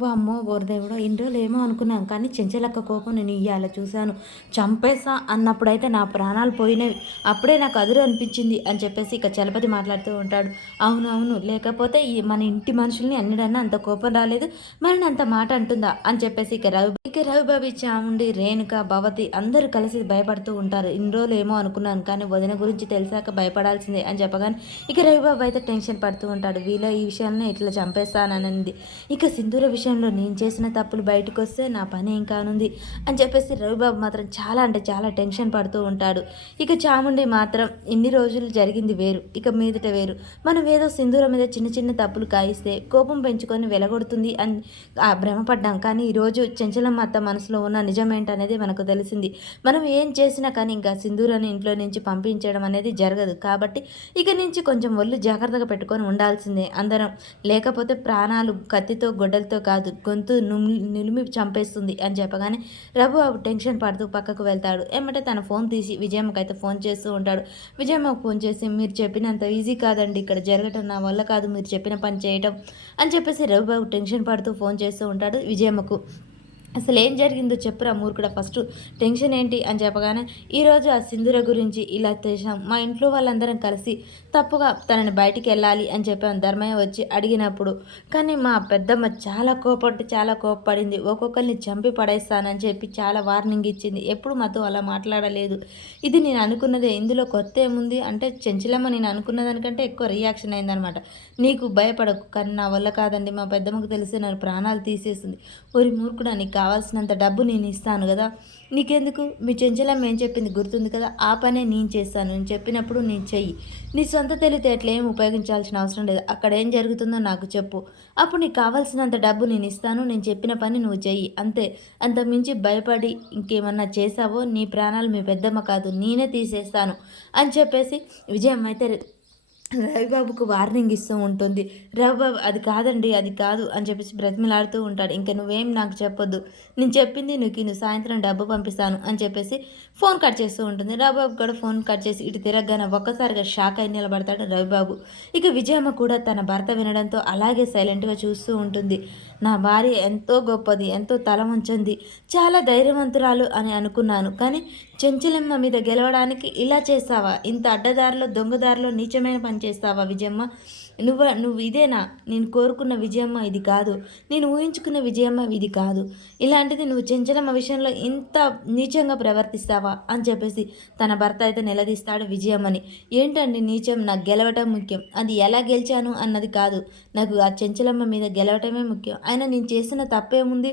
వామ్మో! ఓరిదేవుడా! ఇన్ని రోజులేమో అనుకున్నాం. కానీ చెంచలక్క కోపం నేను ఇయ్యాల చూశాను. చంపేస్తా అన్నప్పుడైతే నా ప్రాణాలు పోయినవి. అప్పుడే నాకు అదురు అనిపించింది అని చెప్పేసి ఇక చలపతి మాట్లాడుతూ ఉంటాడు. అవును. అవును. లేకపోతే ఈ మన ఇంటి మనుషుల్ని అన్నిడన్నా అంత కోపం రాలేదు. మనని అంత మాట అంటుందా? అని చెప్పేసి ఇక రవిబాబు, చాముండి, రేణుక, భవతి అందరూ కలిసి భయపడుతూ ఉంటారు. ఇన్ని రోజులేమో అనుకున్నాను. కానీ వదిన గురించి తెలిసాక భయపడాల్సిందే అని చెప్పగానే ఇక రవిబాబు అయితే టెన్షన్ పడుతూ ఉంటాడు. వీళ్ళ ఈ విషయాన్ని ఇట్లా చంపేస్తాననింది. ఇక సింధూర విషయంలో నేను చేసిన తప్పులు బయటకొస్తే నా పని ఏం కానుంది అని చెప్పేసి రవిబాబు మాత్రం చాలా అంటే చాలా టెన్షన్ పడుతూ ఉంటాడు. ఇక చాముండి మాత్రం ఇన్ని రోజులు జరిగింది వేరు, ఇక మీదట వేరు. మనం ఏదో సింధూర మీద చిన్న చిన్న తప్పులు కాయిస్తే కోపం పెంచుకొని వెలగొడుతుంది అని భ్రమపడ్డాం. కానీ ఈరోజు చెంచలమ్మ అత్త మనసులో ఉన్న నిజమేంటనేది మనకు తెలిసింది. మనం ఏం చేసినా కానీ ఇంకా సింధూరని ఇంట్లో నుంచి పంపించడం అనేది జరగదు. కాబట్టి ఇక నుంచి కొంచెం ఒళ్ళు జాగ్రత్తగా పెట్టుకొని ఉండాల్సిందే అందరం. లేకపోతే ప్రాణాలు కత్తితో గొడ్డలతో కాదు, గొంతు నిలిమి చంపేస్తుంది అని చెప్పగానే రఘు టెన్షన్ పడుతూ పక్కకు వెళ్తాడు. ఏమంటే తన ఫోన్ తీసి విజయమ్మకైతే ఫోన్ చేస్తూ ఉంటాడు. విజయమ్మకు ఫోన్ చేసి మీరు చెప్పినంత ఈజీ కాదండి ఇక్కడ జరగటం, నా వల్ల కాదు మీరు చెప్పిన పని చేయటం అని చెప్పేసి రఘుబాబు టెన్షన్ పడుతూ ఫోన్ చేస్తూ ఉంటాడు విజయమ్మకు. అసలు ఏం జరిగిందో చెప్పురా మూర్ఖుడా, ఫస్ట్ టెన్షన్ ఏంటి అని చెప్పగానే ఈరోజు ఆ సింధూర గురించి ఇలా చేసాం. మా ఇంట్లో వాళ్ళందరం కలిసి తప్పుగా తనని బయటికి వెళ్ళాలి అని చెప్పాను ధర్మయ్య వచ్చి అడిగినప్పుడు. కానీ మా పెద్దమ్మ చాలా కోపపడింది. ఒక్కొక్కరిని చంపి పడేస్తానని చెప్పి చాలా వార్నింగ్ ఇచ్చింది. ఎప్పుడు మాతో అలా మాట్లాడలేదు. ఇది నేను అనుకున్నదే, ఇందులో కొత్త ఏముంది అంటే చెంచలమ్మ నేను అనుకున్న దానికంటే ఎక్కువ రియాక్షన్ అయిందనమాట. నీకు భయపడకు, కానీ నా వల్ల కాదండి, మా పెద్దమ్మకు తెలిసి నన్ను ప్రాణాలు తీసేస్తుంది. ఒరి మూర్ఖుడా, నీకు కావాల్సినంత డబ్బు నేను ఇస్తాను కదా, నీకెందుకు? మీ చెంచలమ్మ ఏం చెప్పింది గుర్తుంది కదా, ఆ పనే నేను చేస్తాను, నేను చెప్పినప్పుడు నేను చెయ్యి. నీ సొంత తెలివితేటలు ఏం ఉపయోగించాల్సిన అవసరం లేదు. అక్కడ ఏం జరుగుతుందో నాకు చెప్పు, అప్పుడు నీకు కావాల్సినంత డబ్బు నేను ఇస్తాను, నేను చెప్పిన పని నువ్వు చెయ్యి అంతే. అంతకుమించి భయపడి ఇంకేమన్నా చేసావో నీ ప్రాణాలు మీ పెద్దమ్మ కాదు నేనే తీసేస్తాను అని చెప్పేసి విజయమ్మ అయితే రవిబాబుకు వార్నింగ్ ఇస్తూ ఉంటుంది. రవిబాబు అది కాదండి, అది కాదు అని చెప్పేసి బ్రతిమలాడుతూ ఉంటాడు. ఇంకా నువ్వేం నాకు చెప్పొద్దు, నేను చెప్పింది నువ్వు సాయంత్రం డబ్బు పంపిస్తాను అని చెప్పేసి ఫోన్ కట్ చేస్తూ ఉంటుంది. రవిబాబు కూడా ఫోన్ కట్ చేసి ఇటు తిరగగానే ఒక్కసారిగా షాక్ అయి నిలబడతాడు రవిబాబు. ఇక విజయమ్మ కూడా తన భర్త వినడంతో అలాగే సైలెంట్గా చూస్తూ ఉంటుంది. నా భార్య ఎంతో గొప్పది, ఎంతో తల వంచింది, చాలా ధైర్యవంతురాలు అని అనుకున్నాను. కానీ చెంచలమ్మ మీద గెలవడానికి ఇలా చేస్తావా? ఇంత అడ్డదారిలో దొంగదారిలో నీచమైన పని చేస్తావా విజయమ్మ? నువ్వు ఇదేనా నేను కోరుకున్న విజయమ్మ? ఇది కాదు, నేను ఊహించుకున్న విజయమ్మ ఇది కాదు. ఇలాంటిది నువ్వు చెంచలమ్మ విషయంలో ఇంత నీచంగా ప్రవర్తిస్తావా అని చెప్పేసి తన భర్త అయితే నిలదీస్తాడు విజయమ్మని. ఏంటండి నీచం? నాకు గెలవటం ముఖ్యం, అది ఎలా గెలిచాను అన్నది కాదు, నాకు ఆ చెంచలమ్మ మీద గెలవటమే ముఖ్యం. అయినా నేను చేసిన తప్పేముంది?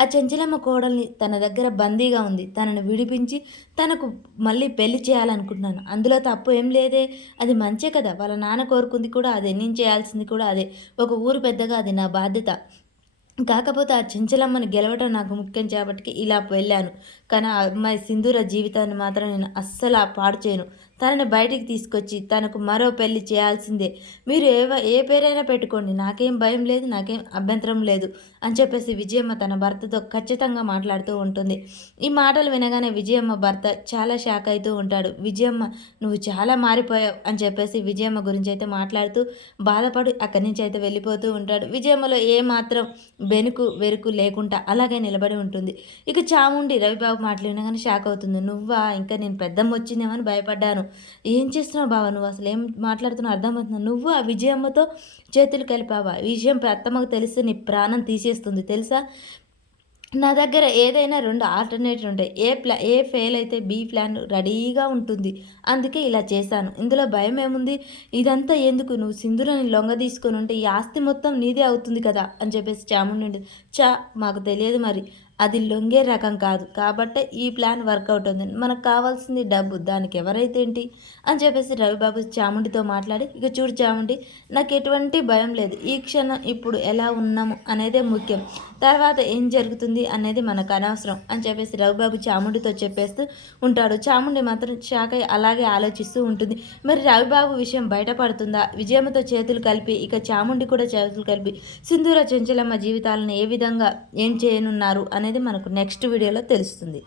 ఆ చెంచలమ్మ కోడల్ని తన దగ్గర బందీగా ఉంది, తనను విడిపించి తనకు మళ్ళీ పెళ్లి చేయాలనుకుంటున్నాను. అందులో తప్పు ఏం లేదే, అది మంచే కదా. వాళ్ళ నాన్న కోరుకుంది కూడా అదే, నేను చేయాల్సింది కూడా అదే. ఒక ఊరు పెద్దగా అది నా బాధ్యత. కాకపోతే ఆ చెంచలమ్మని గెలవటం నాకు ముఖ్యం కాబట్టి ఇలా వెళ్ళాను. కానీ ఆ అమ్మాయి సింధూర జీవితాన్ని మాత్రం నేను అస్సలు పాడు చేయను. తనని బయటికి తీసుకొచ్చి తనకు మరో పెళ్లి చేయాల్సిందే. మీరు ఏ పేరైనా పెట్టుకోండి, నాకేం భయం లేదు, నాకేం అభ్యంతరం లేదు అని చెప్పేసి విజయమ్మ తన భర్తతో ఖచ్చితంగా మాట్లాడుతూ ఉంటుంది. ఈ మాటలు వినగానే విజయమ్మ భర్త చాలా షాక్ అవుతూ ఉంటాడు. విజయమ్మ నువ్వు చాలా మారిపోయావు అని చెప్పేసి విజయమ్మ గురించి అయితే మాట్లాడుతూ బాధపడి అక్కడి నుంచి అయితే వెళ్ళిపోతూ ఉంటాడు. విజయమ్మలో ఏమాత్రం వెరుకు లేకుండా అలాగే నిలబడి ఉంటుంది. ఇక చాముండి రవిబాబు మాటలు వినగానే షాక్ అవుతుంది. నువ్వా? ఇంకా నేను పెద్దమ్మ వచ్చిందేమని భయపడ్డాను. ఏం చేస్తున్నావు బావ, నువ్వు అసలు ఏం మాట్లాడుతున్నావు అర్థమవుతున్నావు? నువ్వు ఆ విజయమ్మతో చేతులు కలిపావా? ఈ విషయం అత్తమ్మకు తెలిస్తే నీ ప్రాణం తీసేస్తుంది తెలుసా? నా దగ్గర ఏదైనా 2 ఆల్టర్నేటివ్ ఉంటాయి. ఏ ఫెయిల్ అయితే బి ప్లాన్ రెడీగా ఉంటుంది. అందుకే ఇలా చేశాను. ఇందులో భయం ఏముంది? ఇదంతా ఎందుకు? నువ్వు సింధురని లొంగ తీసుకొని ఉంటే ఈ ఆస్తి మొత్తం నీదే అవుతుంది కదా అని చెప్పేసి చాముండి మాకు తెలియదు మరి, అది లొంగే రకం కాదు కాబట్టే ఈ ప్లాన్ వర్కౌట్ ఉంది. మనకు కావాల్సింది డబ్బు, దానికి ఎవరైతే ఏంటి అని చెప్పేసి రవిబాబు చాముండితో మాట్లాడి, ఇక చూడు చాముండి, నాకు ఎటువంటి భయం లేదు. ఈ క్షణం ఇప్పుడు ఎలా ఉన్నాము అనేదే ముఖ్యం, తర్వాత ఏం జరుగుతుంది అనేది మనకు అనవసరం అని చెప్పేసి రవిబాబు చాముండితో చెప్పేస్తూ ఉంటాడు. చాముండి మాత్రం షాక్ అయి అలాగే ఆలోచిస్తూ ఉంటుంది. మరి రవిబాబు విషయం బయటపడుతుందా? విజయమ్మతో చేతులు కలిపి ఇక చాముండి కూడా చేతులు కలిపి సింధూర చెంచలమ్మ జీవితాలను ఏ విధంగా ఏం చేయనున్నారు అనేది మనకు నెక్స్ట్ వీడియోలో తెలుస్తుంది.